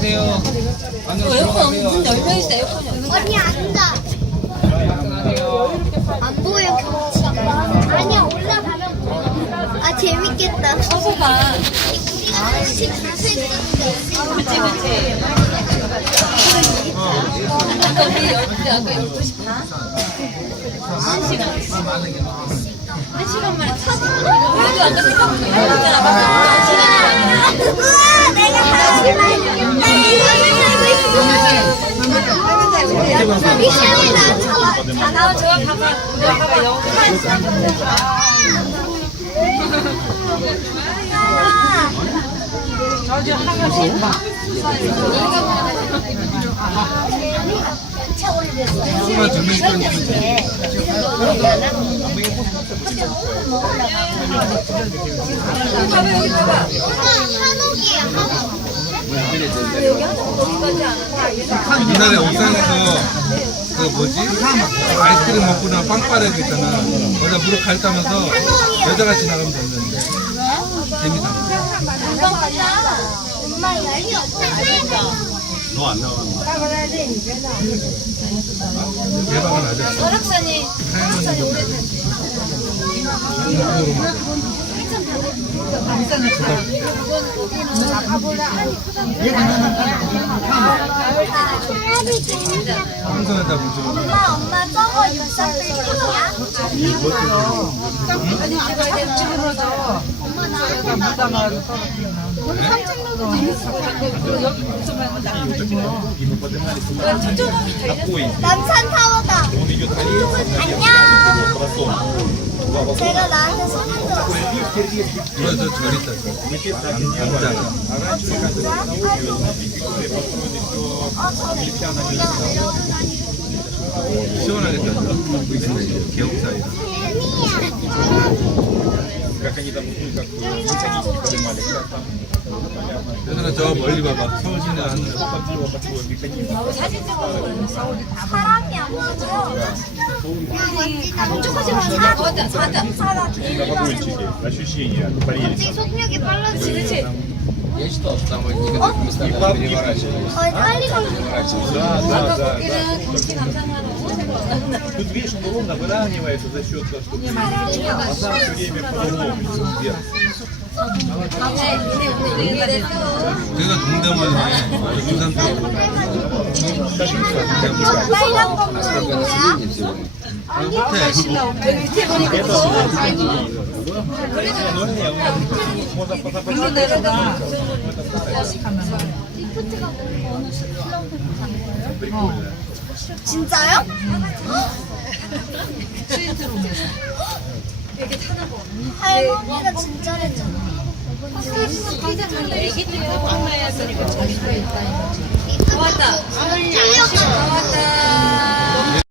들어가세요. 안으로 에어컨 들어가세요. 문 열려 있어 에어컨이 없어. 언니 앉아. 안녕하세요. 안 보여 경치가. 아니야 올라가면 보여. 아 재밌겠다. 어서 가. 우리가 같이 있었는데. 그치 그치. 아까 우리 열 아까 12시 반? 한 시간 한 시간 만에 타고 우리도 아까 생각보다 이러잖아 한 시간이라고 우와 내가 다시 말려. 나 이거 살고 있어. 미션이 나 아, 나 저거. 여기. 정말 정말 이건 봐봐, 여기 봐봐. 한옥이야 한옥. 옛날에 옥상에서 그 뭐지 아이스크림 먹고 나 빵 빠르고 있잖아. 거기다 무릎 갈 따면서 여자가 지나가면 되는데 재밌다. 엄마 열이 없어. 대박은 아직 설악산이 설악산이 오래됐지. 항상하다 보죠. 엄마 엄마 저거 육삼백이야? 엄마 나 남산 타워다. 안녕. 제가 나한테 소문 들었어. 그래서 절 있다. 절. 남자가. 어, 진짜? 어, 저는 이거 내려가니. 시원하겠다. 저. 개옥 사이다. 얘들아 저 멀리 봐봐. 서울 시내 하늘. 사진 찍어. 사람이 안 보여. 멋지다. 어쩌고지 пончики, колокольчики, ощущения по рельсам. Я считал, что там никогда не стали переворачивались. Да, да, да. Тут видишь, он ровно выравнивается за счет того, что а там все время по вверх. 그가 동대문에요진짜요? 이렇게 어. 타는 거. 어? 어? 할머니가 진짜랬잖아. 애기들 있다. 다 왔다. 다 틀렸어. 왔다.